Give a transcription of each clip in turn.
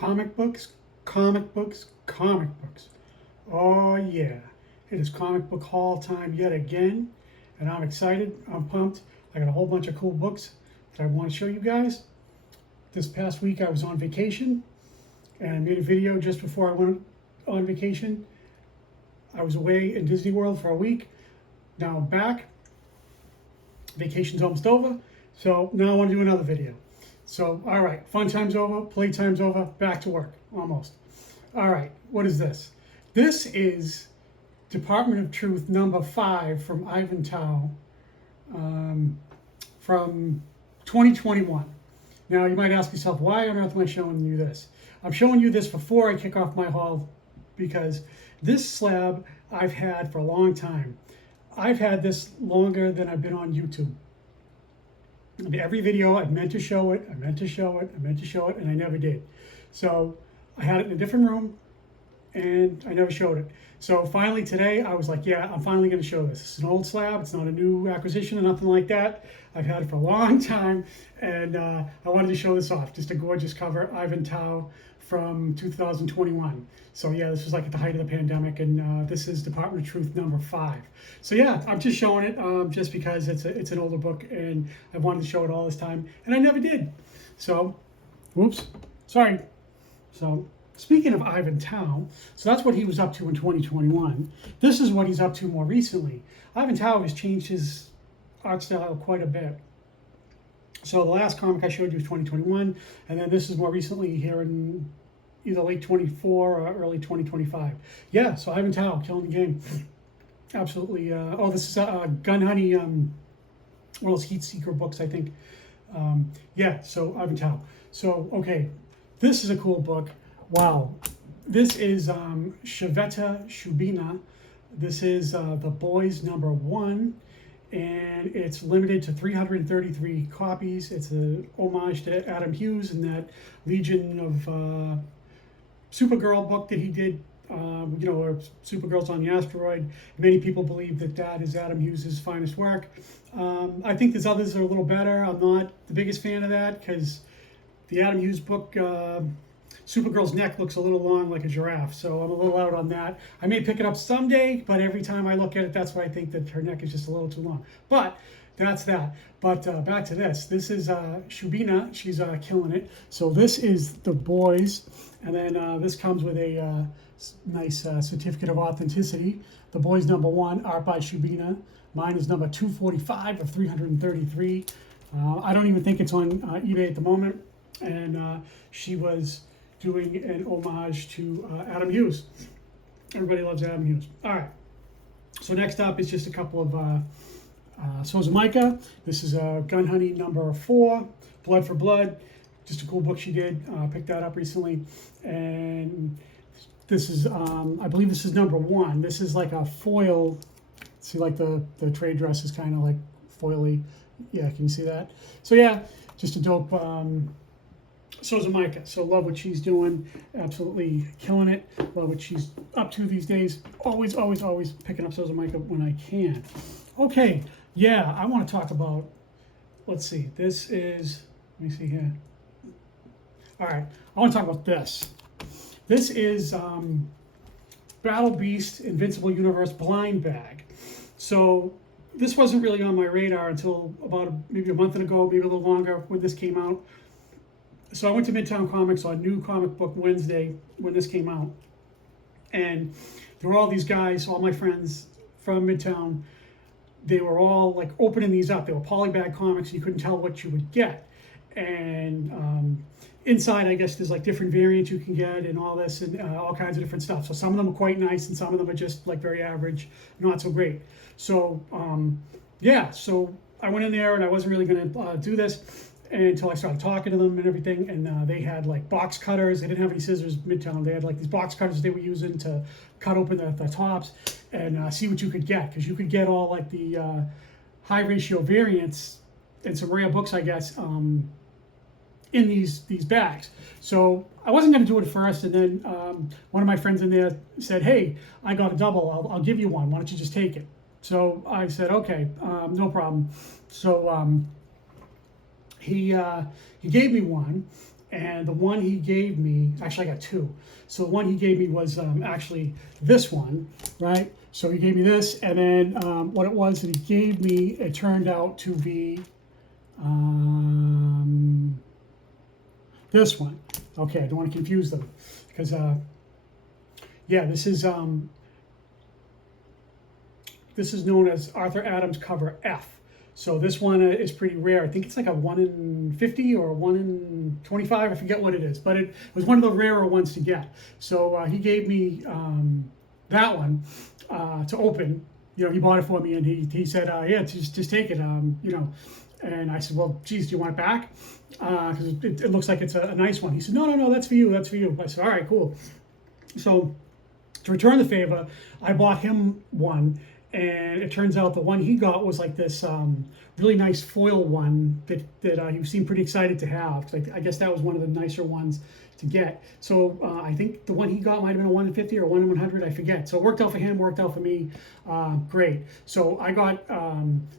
Comic books, comic books, comic books. Oh yeah, it is comic book haul time yet again, and I'm excited, I'm pumped. I got a whole bunch of cool books that I want to show you guys. This past week I was on vacation, and I made a video just before I went on vacation. I was away in Disney World for a week. Now I'm back. Vacation's almost over, so now I want to do another video. So, all right, fun time's over, play time's over, back to work, almost. All right, what is this? This is Department of Truth number 5 from Ivan Tao from 2021. Now, you might ask yourself, why on earth am I showing you this? I'm showing you this before I kick off my haul because this slab I've had for a long time. I've had this longer than I've been on YouTube. Every video I meant to show it, and I never did. So I had it in a different room and I never showed it. So finally today I was like, yeah, I'm finally going to show this. It's an old slab, it's not a new acquisition or nothing like that. I've had it for a long time, and I wanted to show this off. Just a gorgeous cover, Ivan Tao from 2021. So yeah, this was like at the height of the pandemic, and this is Department of Truth number 5. So yeah, I'm just showing it just because it's an older book, and I wanted to show it all this time, and I never did. So, whoops, sorry. So speaking of Ivan Tao, so that's what he was up to in 2021. This is what he's up to more recently. Ivan Tao has changed his art style quite a bit. So the last comic I showed you was 2021, and then this is more recently here in either late 24 or early 2025. Yeah, so Ivan Tao, killing the game. Absolutely. Oh, this is Gun Honey, one of those Heat Seeker books, I think. Yeah, so Ivan Tao. So, okay, this is a cool book. Wow. This is Shveta Shubina. This is The Boys number 1. And it's limited to 333 copies. It's a homage to Adam Hughes and that Legion of Supergirl book that he did, or Supergirl's on the Asteroid. Many people believe that that is Adam Hughes' finest work. I think there's others that are a little better. I'm not the biggest fan of that because the Adam Hughes book, Supergirl's neck looks a little long like a giraffe, so I'm a little out on that. I may pick it up someday, but every time I look at it, that's why I think that her neck is just a little too long. But that's that. But back to this. This is Shubina. She's killing it. So this is The Boys, and then this comes with a nice certificate of authenticity. The Boys number 1, art by Shubina. Mine is number 245 of 333. I don't even think it's on eBay at the moment, and she was doing an homage to Adam Hughes. Everybody loves Adam Hughes. All right. So next up is just a couple of Sozomaika. This is Gun Honey number 4, Blood for Blood. Just a cool book she did. Picked that up recently. And this is, I believe this is number 1. This is like a foil. See, like the trade dress is kind of like foily. Yeah, can you see that? So yeah, just a dope Sozomaika. So love what she's doing. Absolutely killing it. Love what she's up to these days. Always, always, always picking up Sozomaika when I can. Okay, yeah, I want to talk about, let's see, this is, let me see here. All right, I want to talk about this. This is Battle Beast Invincible Universe Blind Bag. So this wasn't really on my radar until about maybe a month ago, maybe a little longer when this came out. So I went to Midtown Comics on New Comic Book Wednesday when this came out. And there were all these guys, all my friends from Midtown. They were all like opening these up. They were polybag comics, and you couldn't tell what you would get. And inside, I guess there's like different variants you can get and all this and all kinds of different stuff. So some of them are quite nice and some of them are just like very average, not so great. So yeah, so I went in there and I wasn't really going to do this until I started talking to them and everything, and they had like box cutters. They didn't have any scissors Midtown. They had like these box cutters they were using to cut open the tops and see what you could get, because you could get all like the high ratio variants and some rare books, I guess, in these bags. So I wasn't going to do it at first, and then one of my friends in there said, "Hey, I got a double. I'll give you one. Why don't you just take it?" So I said, "Okay, no problem." So he gave me one, And the one he gave me, actually I got two. So the one he gave me was actually this one, right? So he gave me this, and then what it was that he gave me, it turned out to be this one. Okay, I don't want to confuse them, because yeah, this is known as Arthur Adams cover F. So this one is pretty rare. I think it's like a 1 in 50 or 1 in 25. I forget what it is, but it was one of the rarer ones to get. So he gave me that one to open. You know, he bought it for me, and he said, yeah, just take it. You know, and I said, well, geez, do you want it back? Because it looks like it's a nice one. He said, no, that's for you. That's for you. I said, all right, cool. So to return the favor, I bought him one. And it turns out the one he got was like this really nice foil one that he seemed pretty excited to have. I guess that was one of the nicer ones to get. So I think the one he got might have been a 1 in 50 or 1 in 100, I forget. So it worked out for him, worked out for me. Great. So I got,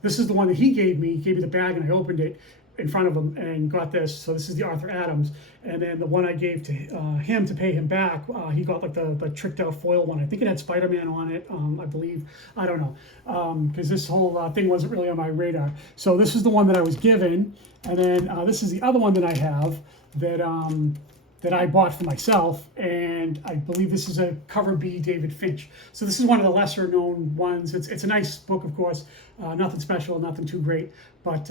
this is the one that he gave me. He gave me the bag, and I opened it in front of him and got this. So this is the Arthur Adams. And then the one I gave to him to pay him back, he got like the tricked out foil one. I think it had Spider-Man on it, I believe. I don't know, because this whole thing wasn't really on my radar. So this is the one that I was given. And then this is the other one that I have that I bought for myself, and I believe this is a cover B David Finch. So this is one of the lesser known ones. It's a nice book, of course, nothing special, nothing too great, but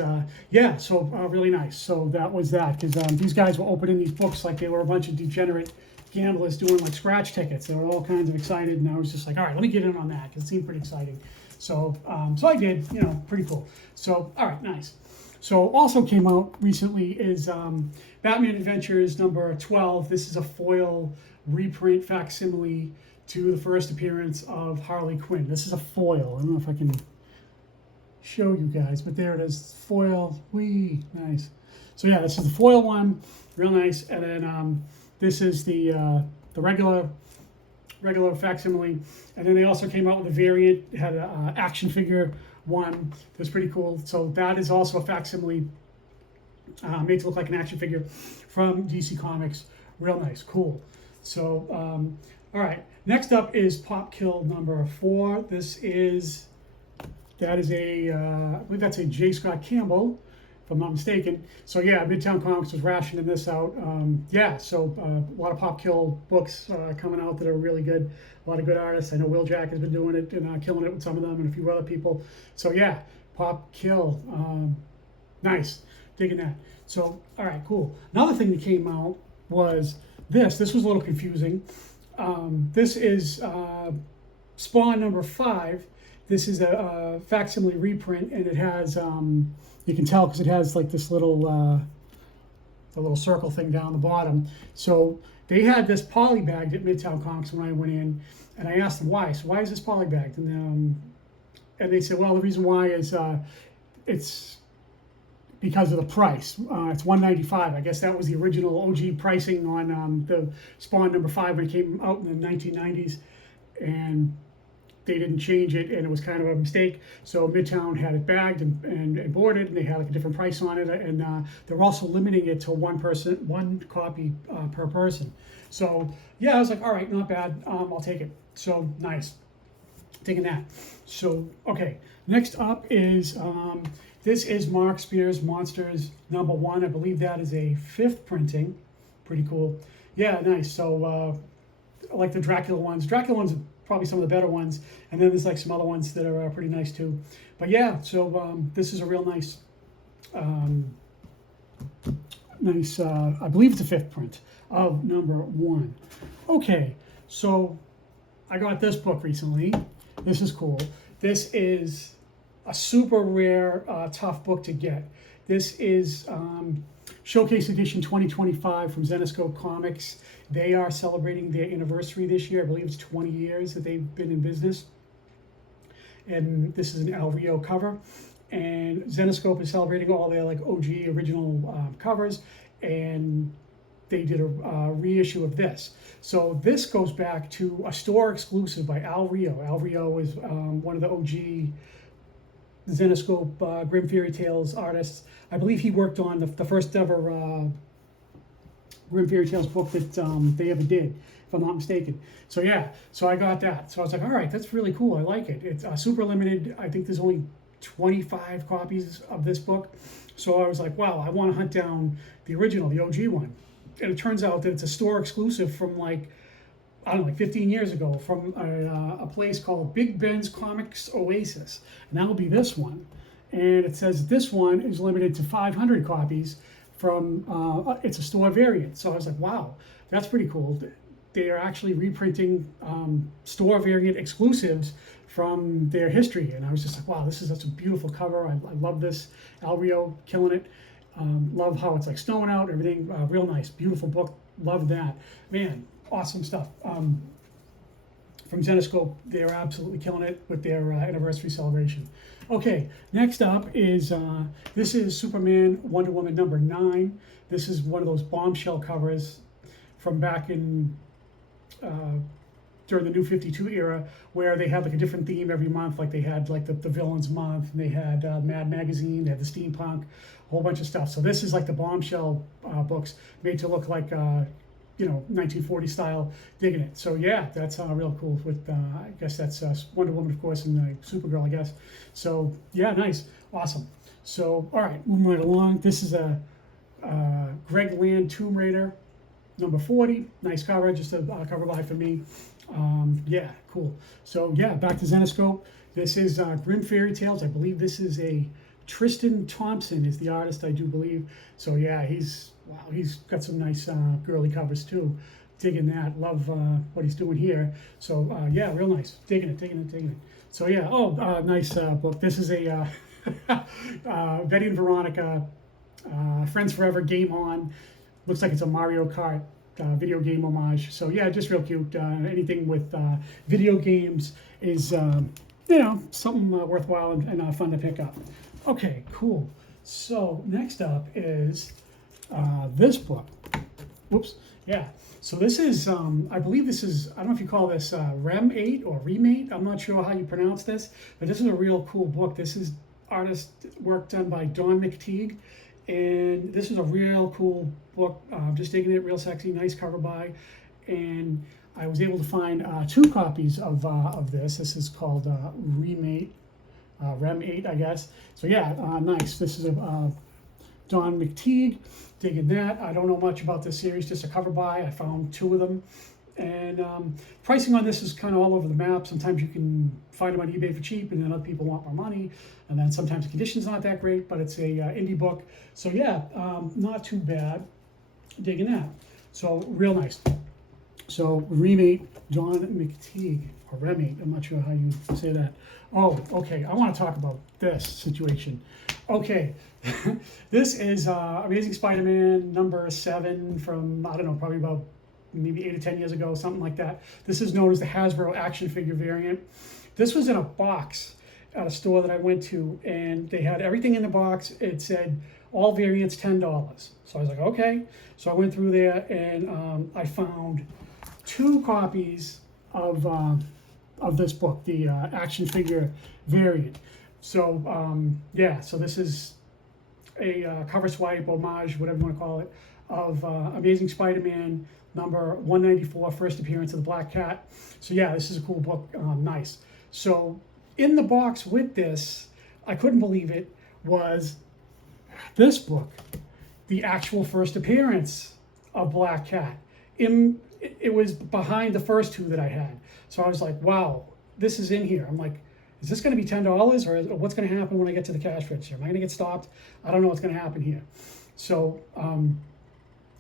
yeah, so really nice. So that was that, because these guys were opening these books like they were a bunch of degenerate gamblers doing like scratch tickets. They were all kinds of excited, and I was just like, all right, let me get in on that, because it seemed pretty exciting. So so I did, you know, pretty cool. So all right, nice. So also came out recently is Batman Adventures number 12. This is a foil reprint facsimile to the first appearance of Harley Quinn. This is a foil. I don't know if I can show you guys, but there it is, foil. Wee, nice. So yeah, this is the foil one, real nice. And then this is the regular facsimile. And then they also came out with a variant. It had an action figure one that was pretty cool. So that is also a facsimile made to look like an action figure from DC Comics. Real nice, cool. So all right, next up is Pop Kill number 4. That is a I believe that's a J. Scott Campbell, if I'm not mistaken. So yeah, Midtown Comics was rationing this out. Yeah, so a lot of Pop Kill books coming out that are really good. A lot of good artists. I know Will Jack has been doing it and killing it with some of them, and a few other people. So yeah, Pop Kill, nice, digging that. So all right, cool. Another thing that came out was this. This was a little confusing. This is Spawn number 5. This is a facsimile reprint, and it has you can tell because it has like this little the little circle thing down the bottom. So they had this polybagged at Midtown Comics when I went in, and I asked them why. So why is this polybagged? And they said, well, the reason why is it's because of the price. It's $195. I guess that was the original OG pricing on the Spawn number 5 when it came out in the 1990s, and they didn't change it, and it was kind of a mistake. So Midtown had it bagged and boarded, and they had like a different price on it, and they're also limiting it to one copy per person. So yeah, I was like, all right, not bad. I'll take it. So nice, taking that. So okay, next up is this is Mark Spears Monsters number 1. I believe that is a 5th printing. Pretty cool. Yeah, nice. So I like the Dracula ones. Dracula ones are probably some of the better ones, and then there's like some other ones that are pretty nice too. But yeah, so this is a real nice, I believe it's a 5th print of number 1. Okay, so I got this book recently. This is cool. This is a super rare, tough book to get. This is Showcase Edition 2025 from Zenescope Comics. They are celebrating their anniversary this year. I believe it's 20 years that they've been in business. And this is an El Rio cover. And Zenescope is celebrating all their like OG original covers. And they did a reissue of this. So this goes back to a store exclusive by Al Rio. Al Rio is one of the OG Zenescope Grim Fairy Tales artists. I believe he worked on the first ever Grimm Fairy Tales book that they ever did, if I'm not mistaken. So yeah, so I got that. So I was like, all right, that's really cool. I like it. It's super limited. I think there's only 25 copies of this book. So I was like, wow, I want to hunt down the original, the OG one. And it turns out that it's a store exclusive from like, I don't know, like 15 years ago, from a place called Big Ben's Comics Oasis. And that will be this one. And it says this one is limited to 500 copies from, it's a store variant. So I was like, wow, that's pretty cool. They are actually reprinting store variant exclusives from their history. And I was just like, wow, this is such a beautiful cover. I love this. Alrio killing it. Love how it's like snowing out, everything. Real nice, beautiful book. Love that. Man, awesome stuff. From Zenescope, they're absolutely killing it with their anniversary celebration. Okay, next up is, this is Superman Wonder Woman number 9. This is one of those bombshell covers from back in, during the New 52 era, where they had like a different theme every month. Like they had like the Villains month, and they had Mad Magazine, they had the steampunk, a whole bunch of stuff. So this is like the bombshell books made to look like, you know, 1940 style, digging it. So yeah, that's real cool with, I guess that's Wonder Woman, of course, and Supergirl, I guess. So yeah, nice, awesome. So, all right, moving right along. This is a Greg Land Tomb Raider, number 40. Nice cover, just a cover by for me. Yeah, cool. So yeah, back to Zenescope. This is Grimm Fairy Tales. I believe this is a Tristan Thompson is the artist, I do believe. So yeah, he's got some nice girly covers too. Digging that. Love what he's doing here. So yeah, real nice. Digging it. So yeah, nice book. This is a Betty and Veronica, Friends Forever, Game On. Looks like it's a Mario Kart video game homage. So yeah, just real cute. Anything with video games is, you know, something worthwhile and fun to pick up. Okay, cool. So next up is this book. Whoops. Yeah. So this is, I believe this is, I don't know if you call this Rem 8 or Remate. I'm not sure how you pronounce this, but this is a real cool book. This is artist work done by Don McTeague. And this is a real cool book. Just digging it, real sexy, nice cover by. And I was able to find 2 copies of this. This is called Remate, Rem 8, I guess. So yeah, nice. This is a Don McTeague, digging that. I don't know much about this series, just a cover by. I found 2 of them. And pricing on this is kind of all over the map. Sometimes you can find them on eBay for cheap, and then other people want more money. And then sometimes the condition's not that great, but it's a indie book. So yeah, not too bad. Digging that. So real nice. So Remate, Don McTeague, or Remate, I'm not sure how you say that. Oh, okay, I want to talk about this situation. Okay, this is Amazing Spider-Man number 7 from, I don't know, probably about maybe 8 or 10 years ago, something like that. This is known as the Hasbro action figure variant. This was in a box at a store that I went to, and they had everything in the box. It said all variants $10. So I was like, okay. So I went through there, and I found 2 copies of this book, the action figure variant. So yeah, so this is a cover swipe, homage, whatever you want to call it, of Amazing Spider-Man number 194, first appearance of the Black Cat. So yeah, this is a cool book, nice. So in the box with this, I couldn't believe it, was this book, the actual first appearance of Black Cat. It was behind the first 2 that I had. So I was like, wow, this is in here. I'm like, is this going to be $10, or what's going to happen when I get to the cash register? Am I going to get stopped? I don't know what's going to happen here. So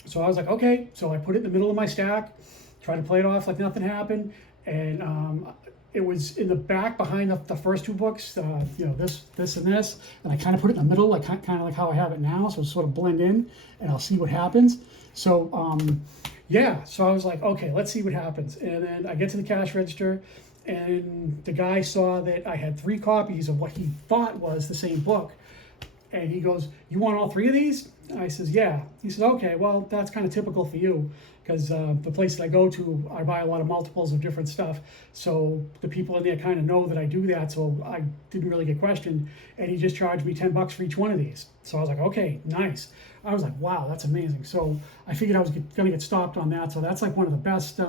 so I was like, okay. So I put it in the middle of my stack, tried to play it off like nothing happened, and it was in the back behind the first 2 books, you know, this, and this, and I kind of put it in the middle, like kind of like how I have it now, so sort of blend in, and I'll see what happens. So yeah, so I was like, okay, let's see what happens. And then I get to the cash register, and the guy saw that I had 3 copies of what he thought was the same book. And he goes, "You want all 3 of these?" I says, "Yeah." He says, "Okay, well, that's kind of typical for you because the place that I go to, I buy a lot of multiples of different stuff. So the people in there kind of know that I do that. So I didn't really get questioned. And he just charged me $10 for each one of these. So I was like, okay, nice." I was like, wow, that's amazing. So I figured I was going to get stopped on that. So that's like one of the best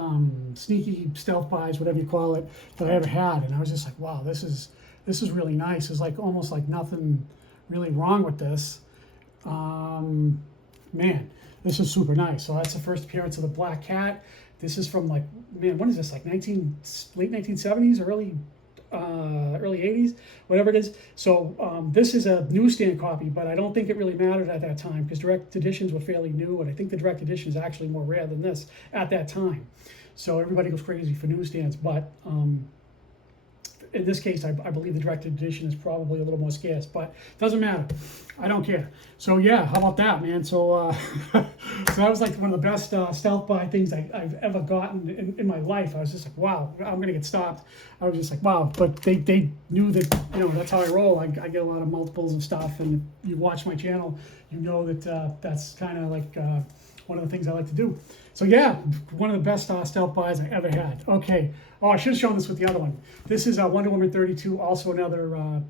sneaky stealth buys, whatever you call it, that I ever had. And I was just like, wow, this is really nice. There's like almost like nothing really wrong with this. Man, this is super nice. So that's the first appearance of the Black Cat. This is from like, man, when is this? Like late 1970s, early 80s, whatever it is. So this is a newsstand copy, but I don't think it really mattered at that time because direct editions were fairly new, and I think the direct edition is actually more rare than this at that time. So everybody goes crazy for newsstands, but in this case, I believe the direct edition is probably a little more scarce, but it doesn't matter. I don't care. So yeah, how about that, man? So so that was like one of the best stealth buy things I've ever gotten in my life. I was just like, wow, I'm gonna get stopped. I was just like, wow. But they knew that, you know, that's how I roll. I get a lot of multiples of stuff, and if you watch my channel, you know that that's kind of like one of the things I like to do. So yeah, one of the best stealth buys I ever had. Okay. Oh, I should have shown this with the other one. This is Wonder Woman 32, also another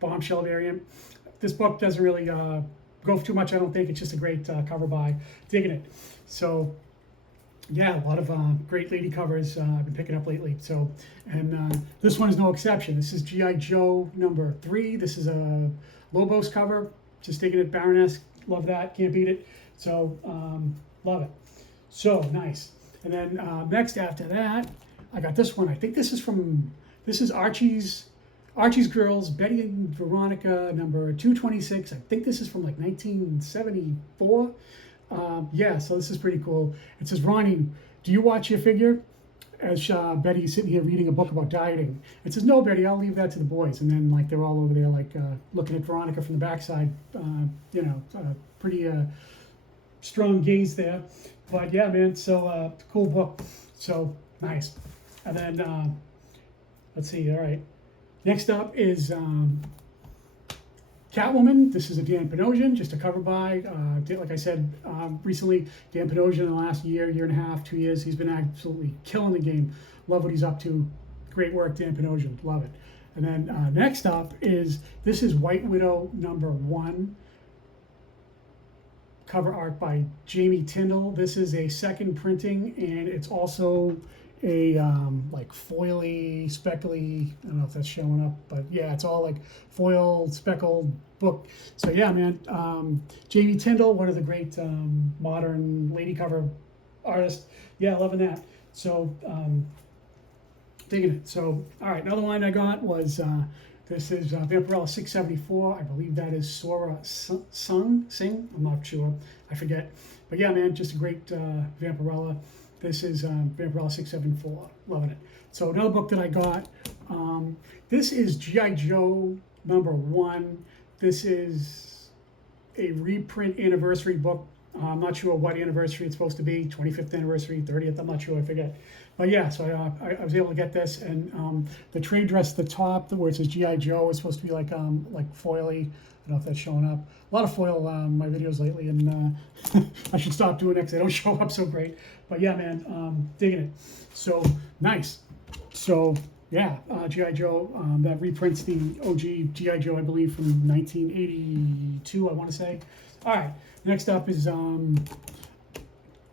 bombshell variant. This book doesn't really go for too much, I don't think. It's just a great cover buy. Digging it. So yeah, a lot of great lady covers I've been picking up lately. So, and this one is no exception. This is G.I. Joe number 3. This is a Lobos cover. Just digging it. Baroness. Love that. Can't beat it. So love it. So nice. And then next after that, I got this one. I think this is Archie's Girls, Betty and Veronica, number 226. I think this is from like 1974. Yeah, so this is pretty cool. It says, "Ronnie, do you watch your figure?" As Betty's sitting here reading a book about dieting. It says, "No, Betty, I'll leave that to the boys." And then like they're all over there like looking at Veronica from the backside. You know, pretty strong gaze there. But yeah, man, so cool book. So nice. And then let's see. All right. Next up is Catwoman. This is a Dan Panosian, just a cover by. Like I said recently, Dan Panosian in the last year and a half, 2 years, he's been absolutely killing the game. Love what he's up to. Great work, Dan Panosian. Love it. And then next up this is White Widow number 1. Cover art by Jamie Tyndall. This is a second printing, and it's also a like foily, speckly, I don't know if that's showing up, but yeah, it's all like foil, speckled book. So yeah, man, Jamie Tyndall, one of the great modern lady cover artists. Yeah, loving that. So digging it. So all right, another line I got was this is Vampirella 674. I believe that is Sora Singh. I'm not sure. I forget. But yeah, man, just a great Vampirella. This is Vampirella 674. Loving it. So another book that I got. This is G.I. Joe number 1. This is a reprint anniversary book. I'm not sure what anniversary it's supposed to be. 25th anniversary, 30th. I'm not sure. I forget. But yeah, so I was able to get this, and the trade dress at the top, where it says G.I. Joe, is supposed to be like foily. I don't know if that's showing up. A lot of foil my videos lately, and I should stop doing it because they don't show up so great. But yeah, man, digging it. So nice. So yeah, G.I. Joe, that reprints the OG G.I. Joe, I believe, from 1982, I want to say. All right, next up is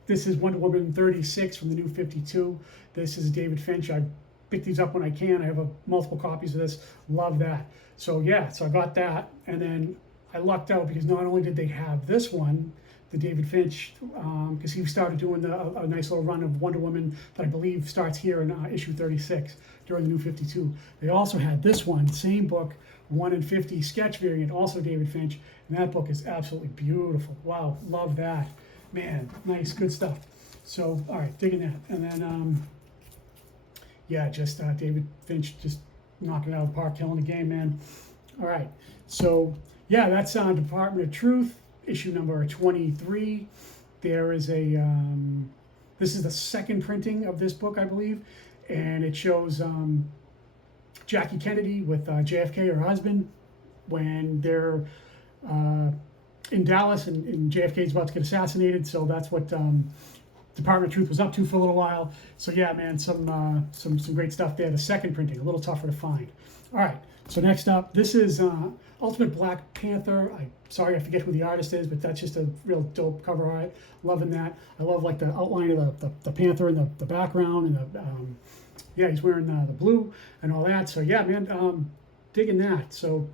this is Wonder Woman 36 from the New 52. This is David Finch. I pick these up when I can. I have multiple copies of this. Love that. So yeah, so I got that, and then I lucked out because not only did they have this one, the David Finch, because he started doing a nice little run of Wonder Woman that I believe starts here in issue 36 during the New 52. They also had this one, same book, 1 in 50 sketch variant, also David Finch, and that book is absolutely beautiful. Wow, love that. Man, nice, good stuff. So, all right, digging that. And then, yeah, just David Finch just knocking it out of the park, killing the game, man. All right, so, yeah, that's Department of Truth, issue number 23. There is a, this is the second printing of this book, I believe, and it shows Jackie Kennedy with JFK, her husband, when they're in Dallas, and JFK is about to get assassinated. So that's what Department of Truth was up to for a little while. So yeah, man, some great stuff there. The second printing, a little tougher to find. All right, so next up, this is Ultimate Black Panther. Sorry, I forget who the artist is, but that's just a real dope cover art. Loving that. I love like the outline of the panther in the background, and the yeah, he's wearing the blue and all that. So yeah, man, digging that. So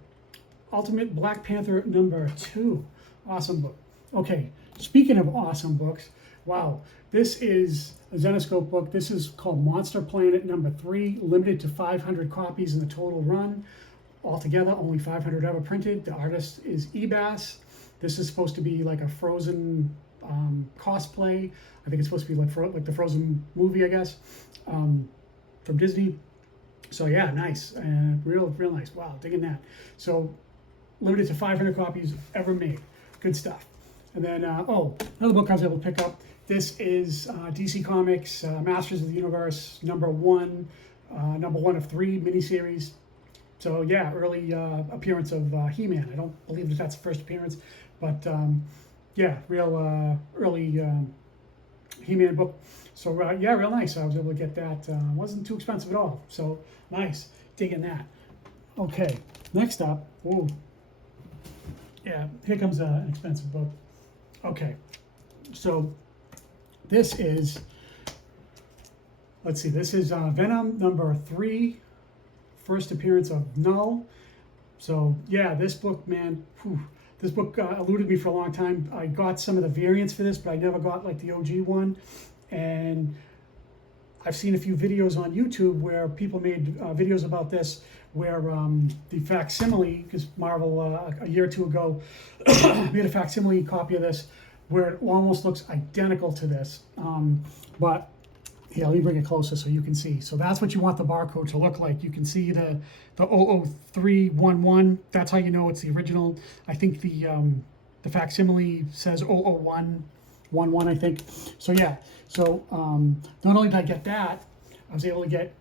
Ultimate Black Panther #2, awesome book. Okay, speaking of awesome books, wow, this is a Zenescope book. This is called Monster Planet #3, limited to 500 copies in the total run. Altogether, only 500 ever printed. The artist is Ebas. This is supposed to be like a Frozen cosplay. I think it's supposed to be like the Frozen movie, I guess, from Disney. So yeah, nice, real nice. Wow, digging that. So limited to 500 copies ever made. Good stuff. And then another book I was able to pick up. This is DC Comics Masters of the Universe #1, #1 of 3 miniseries. So yeah, early appearance of He-Man. I don't believe that's the first appearance, but yeah, real early He-Man book. So yeah, real nice. I was able to get that. Wasn't too expensive at all. So nice, digging that. Okay, next up. Whoa. Yeah, here comes an expensive book. Okay, so this is. Let's see. This is Venom #3. First appearance of Null. So yeah, this book, man, this book eluded me for a long time. I got some of the variants for this, but I never got like the OG one. And I've seen a few videos on YouTube where people made videos about this, where the facsimile, because Marvel a year or two ago made a facsimile copy of this, where it almost looks identical to this, but here, let me bring it closer so you can see. So that's what you want the barcode to look like. You can see the 00311. That's how you know it's the original. I think the facsimile says 00111, I think. So yeah. So not only did I get that, I was able to get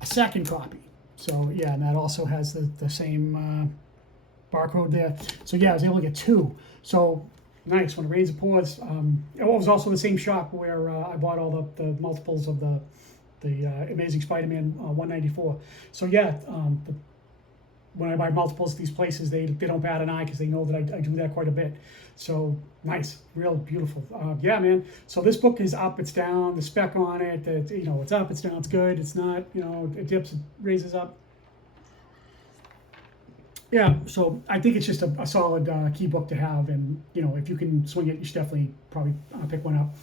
a second copy. So yeah, and that also has the same barcode there. So yeah, I was able to get 2. So nice. When it rains, it pours. It was also the same shop where I bought all the multiples of the Amazing Spider-Man 194. So yeah, when I buy multiples at these places, they don't bat an eye because they know that I do that quite a bit. So nice, real beautiful. Yeah, man. So this book is up, it's down. The spec on it, it's up, it's down, it's good. It's not, it dips, it raises up. Yeah, so I think it's just a solid key book to have, and if you can swing it, you should definitely probably pick one up.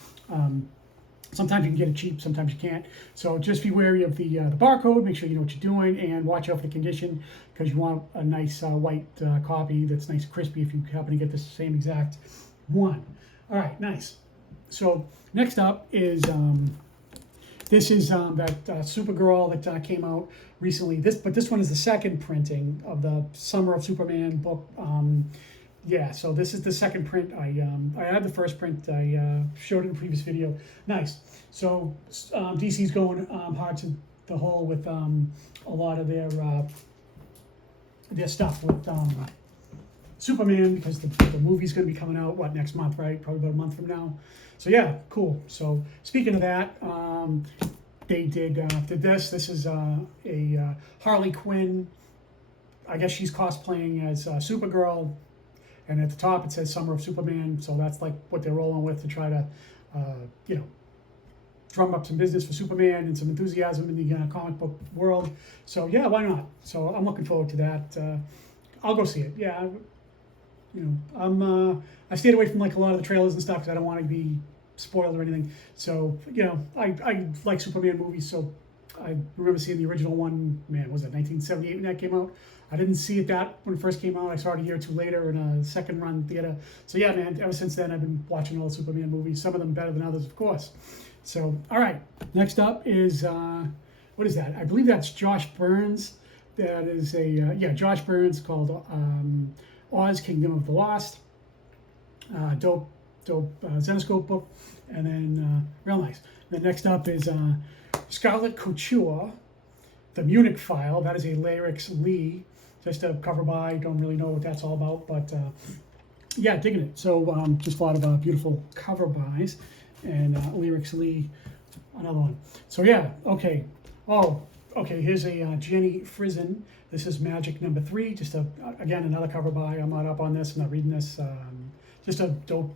Sometimes you can get it cheap, sometimes you can't. So just be wary of the barcode. Make sure you know what you're doing, and watch out for the condition, because you want a nice white copy that's nice and crispy if you happen to get the same exact one. All right, nice. So next up is this is that Supergirl that came out recently. But this one is the second printing of the Summer of Superman book. Yeah, so this is the second print. I had the first print. I showed in a previous video. Nice. So DC's going hard to the hole with a lot of their stuff with Superman, because the movie's going to be coming out next month, right? Probably about a month from now. So yeah, cool. So speaking of that, they did this. This is a Harley Quinn. I guess she's cosplaying as Supergirl, and at the top it says Summer of Superman. So that's like what they're rolling with to try to, drum up some business for Superman and some enthusiasm in the comic book world. So yeah, why not? So I'm looking forward to that. I'll go see it. Yeah, I stayed away from like a lot of the trailers and stuff because I don't want to be spoiled or anything. So I like Superman movies, so I remember seeing the original one. Man, was it 1978 when that came out? I didn't see it when it first came out. I saw it a year or two later in a second run theater. So yeah, man, ever since then I've been watching all the Superman movies. Some of them better than others, of course. So all right, next up is what is that? I believe that's Josh Burns. That is Josh Burns, called Oz, Kingdom of the Lost. Dope Zenescope book, and then real nice. Then next up is Scarlet Couture, the Munich File. That is a Lyrics Lee, just a cover by. Don't really know what that's all about, but yeah, digging it. So just a lot of beautiful cover buys, and Lyrics Lee, another one. So yeah, okay. Oh, okay. Here's a Jenny Frison. This is Magic #3. Just again another cover buy. I'm not up on this. I'm not reading this. Just a dope.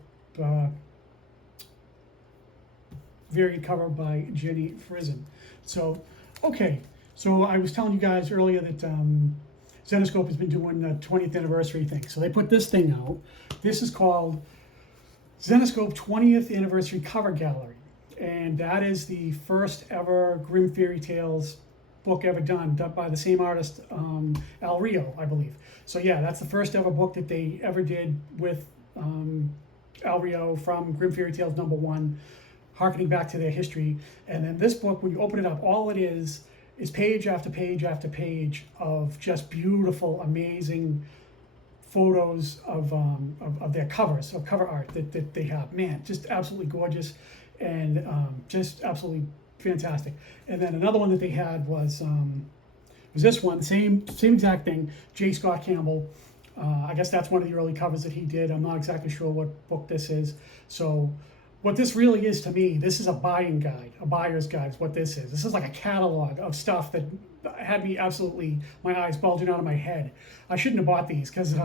Varied cover by Jenny Frison. So, okay. So I was telling you guys earlier that Zenescope has been doing the 20th anniversary thing. So they put this thing out. This is called Zenescope 20th Anniversary Cover Gallery. And that is the first ever Grimm Fairy Tales book ever done by the same artist, Al Rio, I believe. So yeah, that's the first ever book that they ever did with Al Rio from Grimm Fairy Tales #1, harkening back to their history. And then this book, when you open it up, all it is page after page after page of just beautiful, amazing photos of their covers, of cover art that they have. Man, just absolutely gorgeous, and just absolutely fantastic. And then another one that they had was this one, same exact thing, J. Scott Campbell. I guess that's one of the early covers that he did. I'm not exactly sure what book this is. So what this really is to me, this is a buying guide, a buyer's guide is what this is. This is like a catalog of stuff that had me absolutely, my eyes bulging out of my head. I shouldn't have bought these because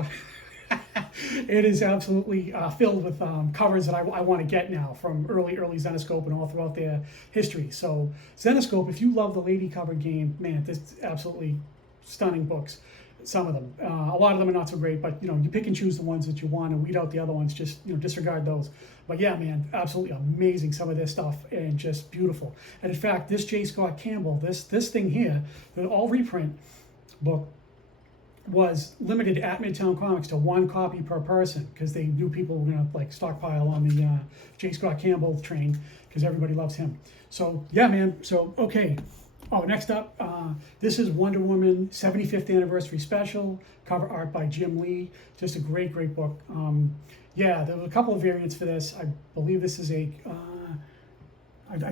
it is absolutely filled with covers that I want to get now from early Zenescope and all throughout their history. So Zenescope, if you love the lady cover game, man, this is absolutely stunning books. Some of them, a lot of them are not so great, but you pick and choose the ones that you want and weed out the other ones. Just disregard those. But yeah, man, absolutely amazing, some of their stuff, and just beautiful. And in fact, this J. Scott Campbell, this thing here, the all reprint book, was limited at Midtown Comics to 1 copy per person because they knew people were gonna like stockpile on the J. Scott Campbell train because everybody loves him. So yeah, man. So okay. Oh, next up, this is Wonder Woman 75th Anniversary Special, cover art by Jim Lee. Just a great book. Yeah, there were a couple of variants for this. I believe this is I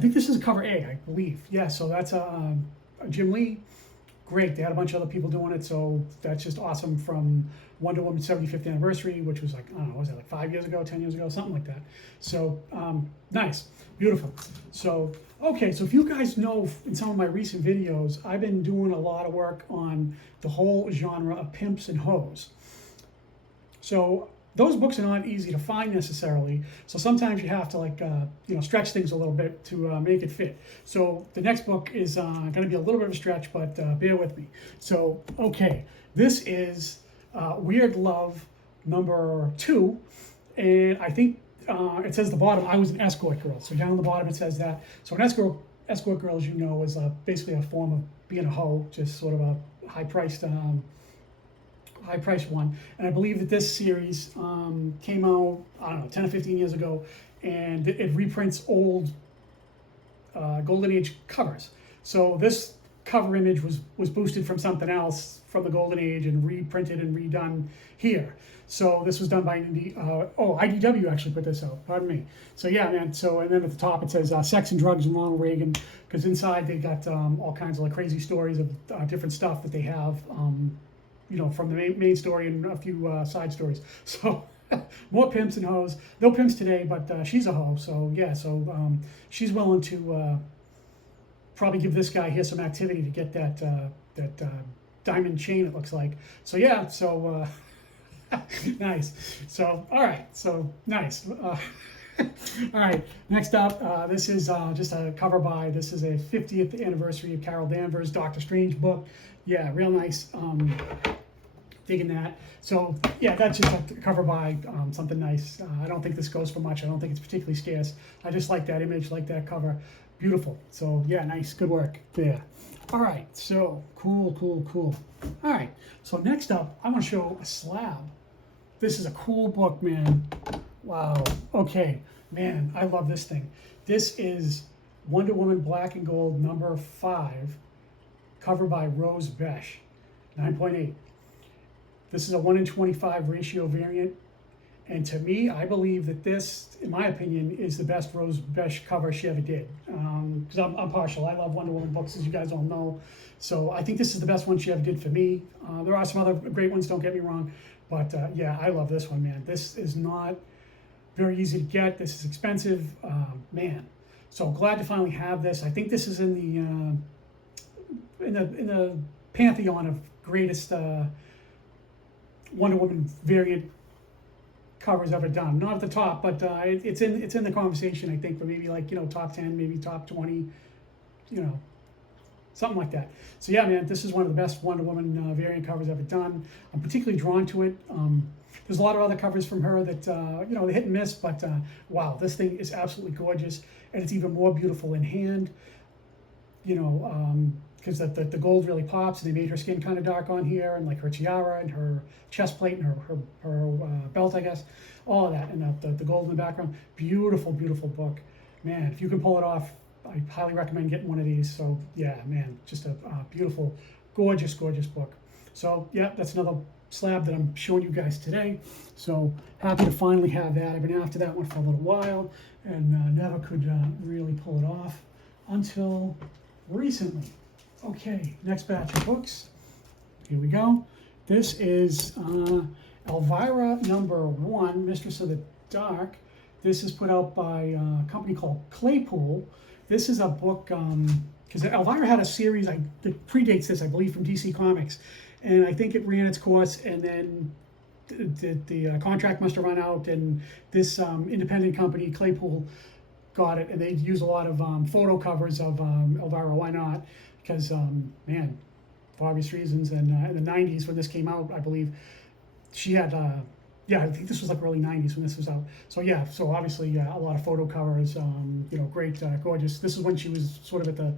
think this is a cover A, I believe. Yeah, so that's a Jim Lee. Great, they had a bunch of other people doing it, so that's just awesome from Wonder Woman 75th Anniversary, which was like, I don't know, was that like 5 years ago, 10 years ago, something like that. So, nice, beautiful. So, okay, so if you guys know in some of my recent videos, I've been doing a lot of work on the whole genre of pimps and hoes. So those books are not easy to find necessarily. So sometimes you have to like, stretch things a little bit to make it fit. So the next book is going to be a little bit of a stretch, but bear with me. So, okay, this is Weird Love #2. And I think it says the bottom, I was an escort girl. So down the bottom it says that. So an escort girl, as you know, is basically a form of being a hoe, just sort of a high-priced one. And I believe that this series came out, I don't know, 10 or 15 years ago, and it reprints old Golden Age covers. So this cover image was boosted from something else from the Golden Age and reprinted and redone here. So this was done by IDW actually put this out, pardon me. So yeah, man, so, and then at the top it says Sex and Drugs and Ronald Reagan, because inside they got all kinds of like crazy stories of different stuff that they have, from the main story and a few side stories. So more pimps and hoes. No pimps today, but she's a hoe. So yeah, so she's willing to probably give this guy here some activity to get that diamond chain, it looks like. So yeah, so nice. So all right, so nice. All right, next up, this is just a cover by, this is a 50th anniversary of Carol Danvers' Doctor Strange book. Yeah, real nice. Digging that. So yeah, that's just a cover by, something nice. I don't think this goes for much. I don't think it's particularly scarce. I just like that image, like that cover. Beautiful. So yeah, nice, good work there. All right, so cool. All right, so next up, I want to show a slab. This is a cool book, man. Wow. Okay, man, I love this thing. This is Wonder Woman Black and Gold #5, cover by Rose Besh, 9.8. This is a 1 in 25 ratio variant. And to me, I believe that this, in my opinion, is the best Rose Besh cover she ever did. Because I'm partial. I love Wonder Woman books, as you guys all know. So I think this is the best one she ever did for me. There are some other great ones, don't get me wrong. But yeah, I love this one, man. This is not very easy to get. This is expensive, man. So glad to finally have this. I think this is in the pantheon of greatest Wonder Woman variant covers ever done. Not at the top, but it's in the conversation. I think for maybe like top 10, maybe top 20, something like that. So yeah, man, this is one of the best Wonder Woman variant covers ever done. I'm particularly drawn to it. There's a lot of other covers from her that they hit and miss, but wow, this thing is absolutely gorgeous, and it's even more beautiful in hand. Because the gold really pops, and they made her skin kind of dark on here, and like her tiara and her chest plate and her belt, I guess, all of that, and the gold in the background. Beautiful, beautiful book, man. If you can pull it off, I highly recommend getting one of these. So yeah, man, just a beautiful, gorgeous, gorgeous book. So yeah, that's another slab that I'm showing you guys today. So happy to finally have that. I've been after that one for a little while, and never could really pull it off until recently. Okay, next batch of books. Here we go. This is Elvira #1, Mistress of the Dark. This is put out by a company called Claypool. This is a book, because Elvira had a series that predates this, I believe, from DC Comics. And I think it ran its course, and then the contract must have run out, and this independent company, Claypool, got it, and they use a lot of photo covers of Elvira. Why not? Because, man, for obvious reasons, and in the 90s when this came out, I believe, she had, I think this was like early 90s when this was out. So yeah, so obviously a lot of photo covers, great, gorgeous. This is when she was sort of at the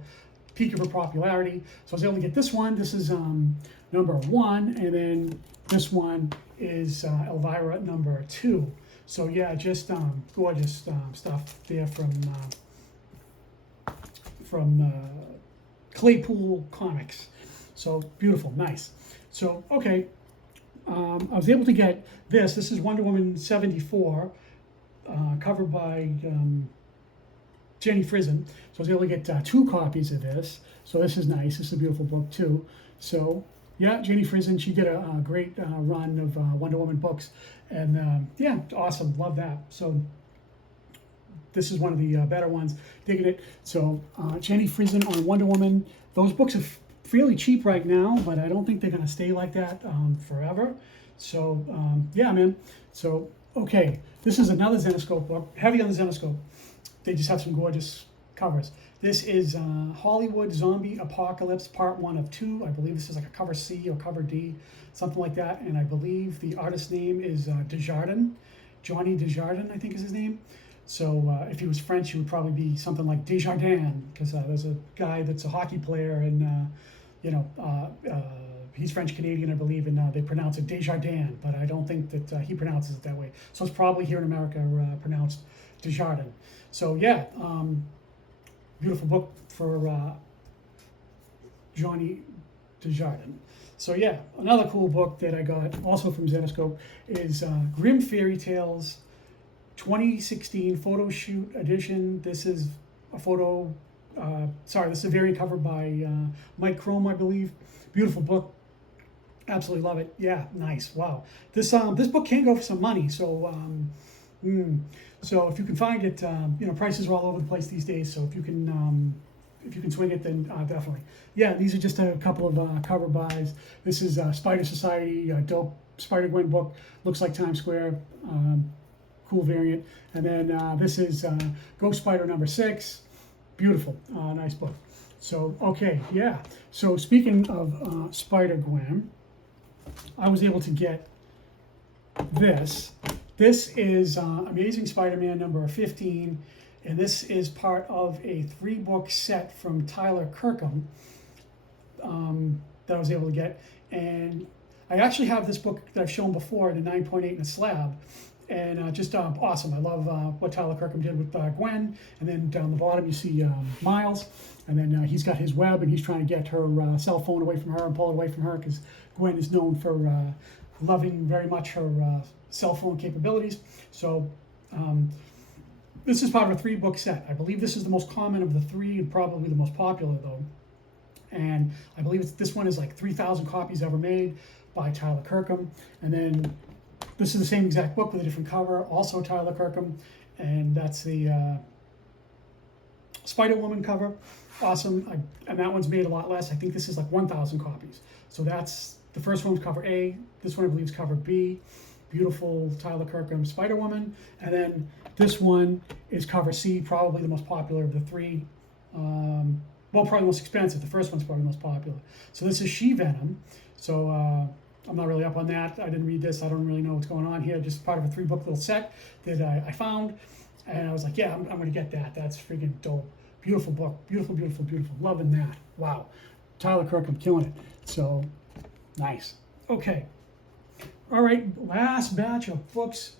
peak of her popularity. So I was able to get this one. This is #1, and then this one is Elvira #2. So yeah, just gorgeous stuff there from Claypool Comics. So beautiful, nice. So okay, I was able to get this. This is Wonder Woman 74, covered by Jenny Frison. So I was able to get 2 copies of this. So this is nice. This is a beautiful book too. So yeah, Jenny Frison, she did a great run of Wonder Woman books, and yeah, awesome. Love that. So this is one of the better ones. Digging it. So Jenny Frison on Wonder Woman. Those books are fairly cheap right now, but I don't think they're going to stay like that forever. So yeah, man. So okay, this is another Zenescope book. Heavy on the Zenescope. They just have some gorgeous covers. This is Hollywood Zombie Apocalypse Part 1 of 2. I believe this is like a cover C or cover D, something like that. And I believe the artist's name is Desjardins. Johnny Desjardins, I think is his name. So if he was French, he would probably be something like Desjardins, because there's a guy that's a hockey player, and he's French-Canadian, I believe, and they pronounce it Desjardins, but I don't think that he pronounces it that way. So it's probably here in America pronounced Desjardins. So yeah, beautiful book for Johnny Desjardins. So yeah, another cool book that I got also from Zenescope is Grimm Fairy Tales 2016 photo shoot edition. This is a photo, this is a variant covered by Mike Chrome, I believe. Beautiful book. Absolutely love it. Yeah, nice. Wow. This book can go for some money. So so if you can find it, prices are all over the place these days. So if you can swing it, then definitely. Yeah, these are just a couple of cover buys. This is Spider Society, dope Spider-Gwen book. Looks like Times Square. Cool variant. And then this is Ghost Spider #6. Beautiful. Nice book. So, okay, yeah. So speaking of Spider-Gwen, I was able to get this. This is Amazing Spider-Man #15, and this is part of a 3-book set from Tyler Kirkham that I was able to get. And I actually have this book that I've shown before in a 9.8 in a slab, and just awesome. I love what Tyler Kirkham did with Gwen. And then down the bottom you see Miles, and then he's got his web, and he's trying to get her cell phone away from her and pull it away from her, because Gwen is known for loving very much her cell phone capabilities. So this is part of a 3-book set. I believe this is the most common of the 3, and probably the most popular though. And I believe this one is like 3,000 copies ever made. by Tyler Kirkham. And then this is the same exact book with a different cover, also Tyler Kirkham, and that's the Spider Woman cover. Awesome. And that one's made a lot less. I think this is like 1,000 copies. So that's the first one's cover A. This one I believe is cover B. Beautiful Tyler Kirkham Spider Woman. And then this one is cover C, probably the most popular of the three. Well, probably the most expensive. The first one's probably the most popular. So this is She Venom. So I'm not really up on that. I didn't read this. I don't really know what's going on here. Just part of a 3-book little set that I found. And I was like, yeah, I'm going to get that. That's freaking dope. Beautiful book. Beautiful, beautiful, beautiful. Loving that. Wow. Tyler Kirkham killing it. So nice. Okay. All right. Last batch of books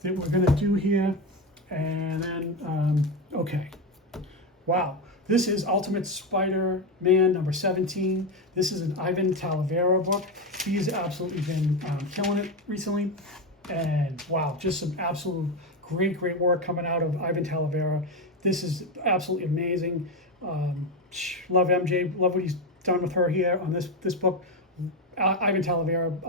that we're going to do here. And then, okay. Wow. This is Ultimate Spider-Man number 17. This is an Ivan Talavera book. He's absolutely been killing it recently. And wow, just some absolute great work coming out of Ivan Talavera. This is absolutely amazing. Love MJ, love what he's done with her here on this book. Ivan Talavera,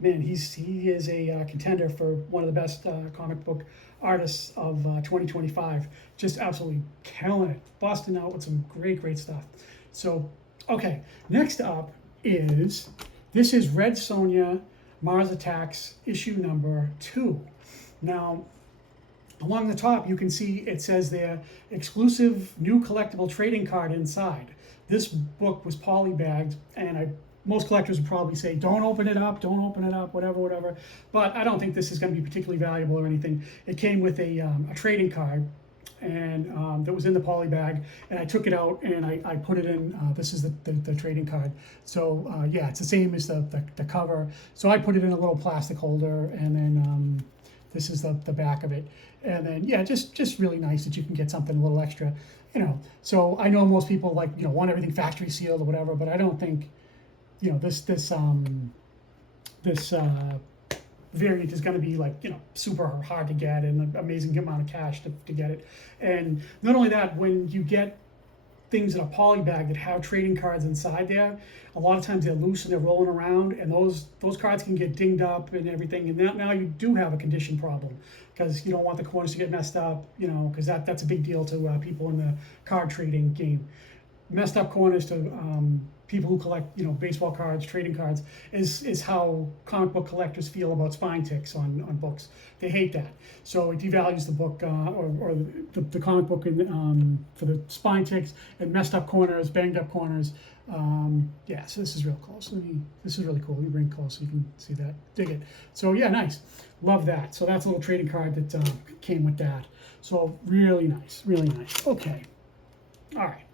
man, he is a contender for one of the best comic book artists of 2025. Just absolutely killing it, busting out with some great stuff. So, okay, next up is, this is Red Sonja, Mars Attacks, issue number 2. Now, along the top, you can see it says there, exclusive new collectible trading card inside. This book was polybagged, and most collectors would probably say, don't open it up, whatever. But I don't think this is going to be particularly valuable or anything. It came with a trading card, and that was in the poly bag, and I took it out and I put it in. This is the trading card. So yeah, it's the same as the cover. So I put it in a little plastic holder, and then this is the back of it. And then yeah, just really nice that you can get something a little extra, you know. So I know most people like, you know, want everything factory sealed or whatever, but I don't think, you know, this variant is going to be like, you know, super hard to get and an amazing amount of cash to get it. And not only that, when you get things in a poly bag that have trading cards inside there, a lot of times they're loose and they're rolling around, and those cards can get dinged up and everything. And now you do have a condition problem, because you don't want the corners to get messed up, you know, because that's a big deal to people in the card trading game. Messed up corners to people who collect, you know, baseball cards, trading cards, is how comic book collectors feel about spine ticks on books. They hate that. So it devalues the book or the comic book for the spine ticks and messed up corners, banged up corners. Yeah, so this is real close. This is really cool. Let me bring it close so you can see that. Dig it. So yeah, nice. Love that. So that's a little trading card that came with that. So really nice, really nice. Okay. All right.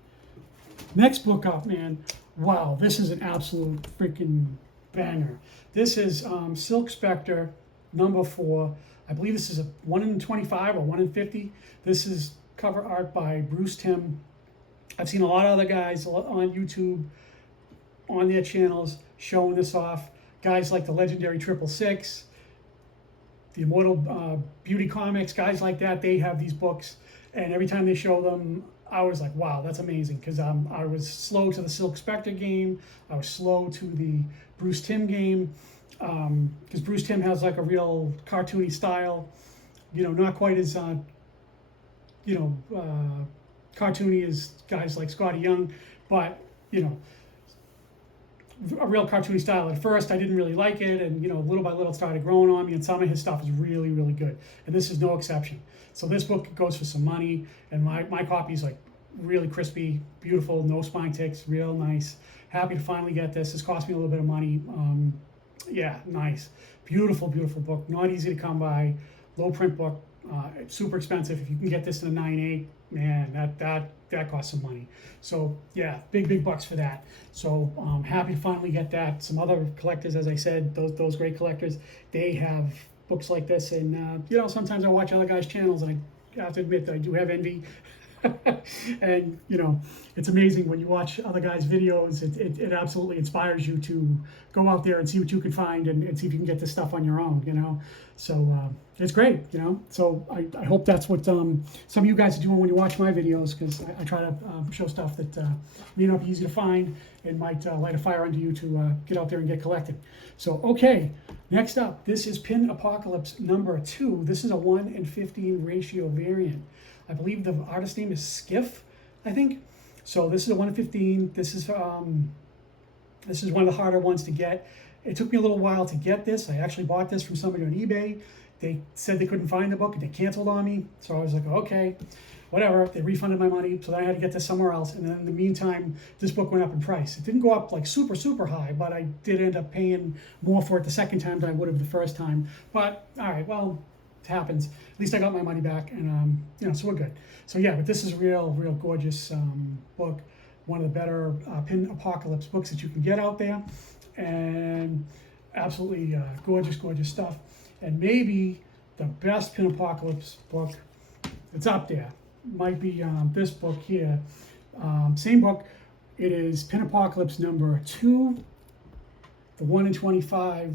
Next book up, man. Wow, this is an absolute freaking banger. This is Silk Spectre number 4. I believe this is a 1 in 25 or 1 in 50. This is cover art by Bruce Timm. I've seen a lot of other guys on YouTube, on their channels, showing this off. Guys like the legendary 666, the Immortal Beauty Comics, guys like that, they have these books. And every time they show them, I was like, wow, that's amazing, because I was slow to the Silk Spectre game. I was slow to the Bruce Timm game, because Bruce Timm has like a real cartoony style, you know, not quite as, cartoony as guys like Scotty Young, but, you know, a real cartoony style. At first, I didn't really like it, and, you know, little by little it started growing on me, and some of his stuff is really good, and this is no exception. So this book goes for some money, and my copy is like really crispy, beautiful, no spine ticks, real nice. Happy to finally get this. This cost me a little bit of money. Yeah, nice. Beautiful book. Not easy to come by. Low print book. It's super expensive. If you can get this in a 9.8, man, that costs some money. So yeah, big bucks for that. So happy to finally get that. Some other collectors, as I said, those great collectors, they have books like this, and you know, sometimes I watch other guys' channels, and I have to admit that I do have envy And it's amazing when you watch other guys' videos. It absolutely inspires you to go out there and see what you can find, and see if you can get this stuff on your own. So it's great. So I hope that's what some of you guys are doing when you watch my videos, because I try to show stuff that may not be easy to find and might light a fire under you to get out there and get collected. So okay, next up, this is Pin Apocalypse number 2. This is a 1:15 ratio variant. I believe the artist name is Skiff, I think. So this is a 1:15. This is one of the harder ones to get. It took me a little while to get this. I actually bought this from somebody on eBay. They said they couldn't find the book and they canceled on me. So I was like, okay, whatever. They refunded my money, so then I had to get this somewhere else. And then in the meantime, this book went up in price. It didn't go up like super, super high, but I did end up paying more for it the second time than I would have the first time. But all right, well, it happens. At least I got my money back, and so we're good. So yeah, but this is a real gorgeous book. One of the better Pin Apocalypse books that you can get out there, and absolutely gorgeous stuff. And maybe the best Pin Apocalypse book that's up there might be this book here. Same book. It is Pin Apocalypse number 2, the 1:25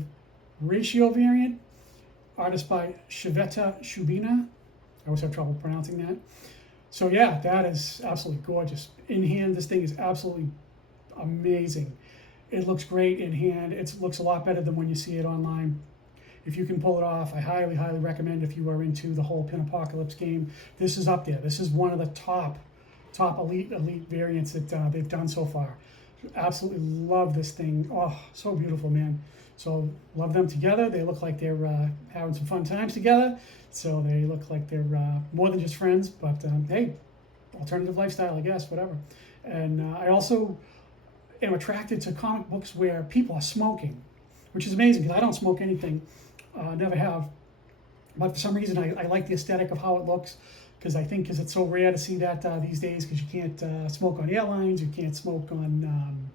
ratio variant. Artist by Shveta Shubina. I always have trouble pronouncing that. So yeah, that is absolutely gorgeous. In hand, this thing is absolutely amazing. It looks great in hand. It looks a lot better than when you see it online. If you can pull it off, I highly recommend, if you are into the whole Pin Apocalypse game. This is up there. This is one of the top elite variants that they've done so far. Absolutely love this thing. Oh, so beautiful, man. So love them together. They look like they're having some fun times together. So they look like they're more than just friends, but hey, alternative lifestyle, I guess, whatever. And I also am attracted to comic books where people are smoking, which is amazing because I don't smoke anything, never have. But for some reason, I like the aesthetic of how it looks, because it's so rare to see that these days, because you can't smoke on airlines, you can't smoke on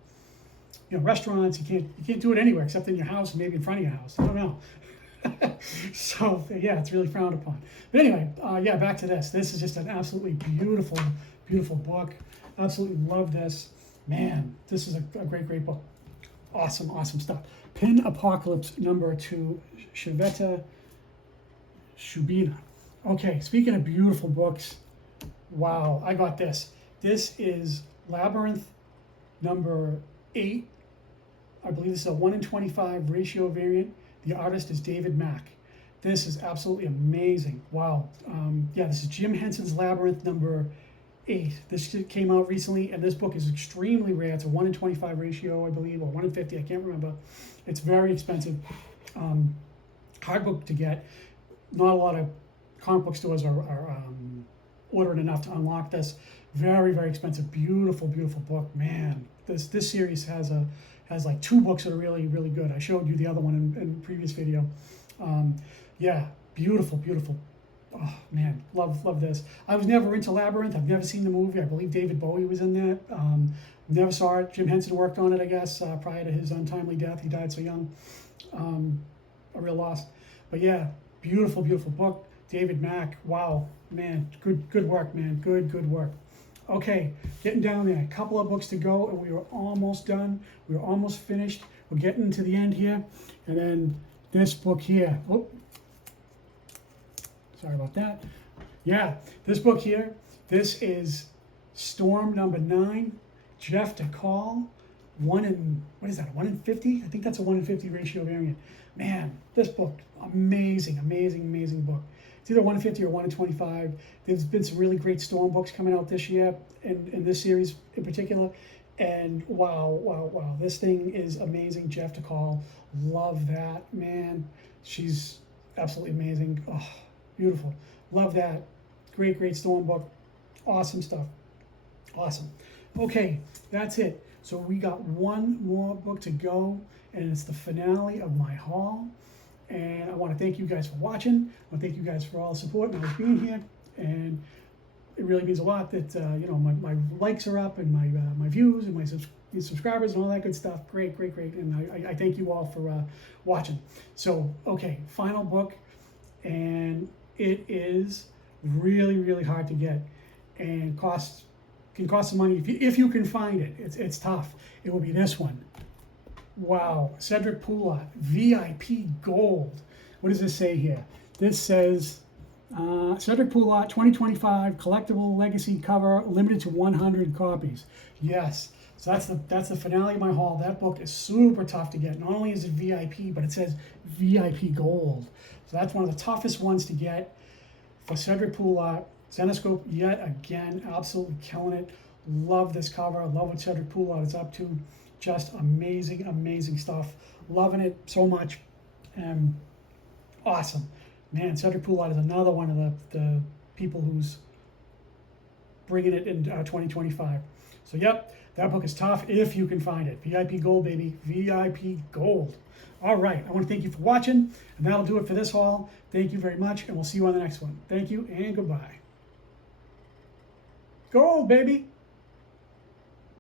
restaurants, you can't do it anywhere except in your house and maybe in front of your house. I don't know. So yeah, it's really frowned upon. But anyway, yeah, back to this. This is just an absolutely beautiful book. Absolutely love this. Man, this is a great book. Awesome stuff. Pin Apocalypse number 2, Shveta Shubina. Okay, speaking of beautiful books, wow, I got this. This is Labyrinth number 8. I believe this is a 1:25 ratio variant. The artist is David Mack. This is absolutely amazing. Wow. Yeah, this is Jim Henson's Labyrinth number 8. This came out recently, and this book is extremely rare. It's a 1:25 ratio, I believe, or 1:50. I can't remember. It's very expensive. Hard book to get. Not a lot of comic book stores are ordering enough to unlock this. Very expensive. Beautiful book. Man, this series has like 2 books that are really good. I showed you the other one in the previous video. Yeah, beautiful. Oh man, love this. I was never into Labyrinth. I've never seen the movie. I believe David Bowie was in that. Never saw it. Jim Henson worked on it, I guess, prior to his untimely death. He died so young. A real loss. But yeah, beautiful book. David Mack. Wow, man, good work, man. Good work. Okay, getting down there. A couple of books to go, and we are almost done. We're almost finished. We're getting to the end here. And then this book here. Oh, sorry about that. Yeah, this book here. This is Storm number 9. Jeff DeCall. 1:50? I think that's a 1:50 ratio variant. Man, this book, amazing book. It's either 1:50 or 1:25. There's been some really great Storm books coming out this year, in this series in particular. And wow, this thing is amazing. Jeff DeCall, love that, man. She's absolutely amazing. Oh, beautiful. Love that. Great Storm book. Awesome stuff. Awesome. Okay, that's it. So we got one more book to go, and it's the finale of my haul. And I want to thank you guys for watching. I want to thank you guys for all the support and always being here. And it really means a lot that my likes are up, and my views and my subscribers and all that good stuff. Great. And I thank you all for watching. So okay, final book, and it is really hard to get. and can cost some money if you can find it. It's tough. It will be this one. Wow, Cedric Poulat, VIP Gold. What does this say here? This says Cedric Poulat 2025 collectible legacy cover, limited to 100 copies. Yes, so that's the finale of my haul. That book is super tough to get. Not only is it VIP, but it says VIP Gold. So that's one of the toughest ones to get for Cedric Poulat. Zenescope yet again, absolutely killing it. Love this cover. Love what Cedric Poulat is up to. Just amazing, amazing stuff. Loving it so much. Awesome. Man, Cedric Poulat is another one of the people who's bringing it in 2025. So, yep, that book is tough if you can find it. VIP Gold, baby. VIP Gold. All right. I want to thank you for watching, and that'll do it for this haul. Thank you very much, and we'll see you on the next one. Thank you, and goodbye. Gold, baby.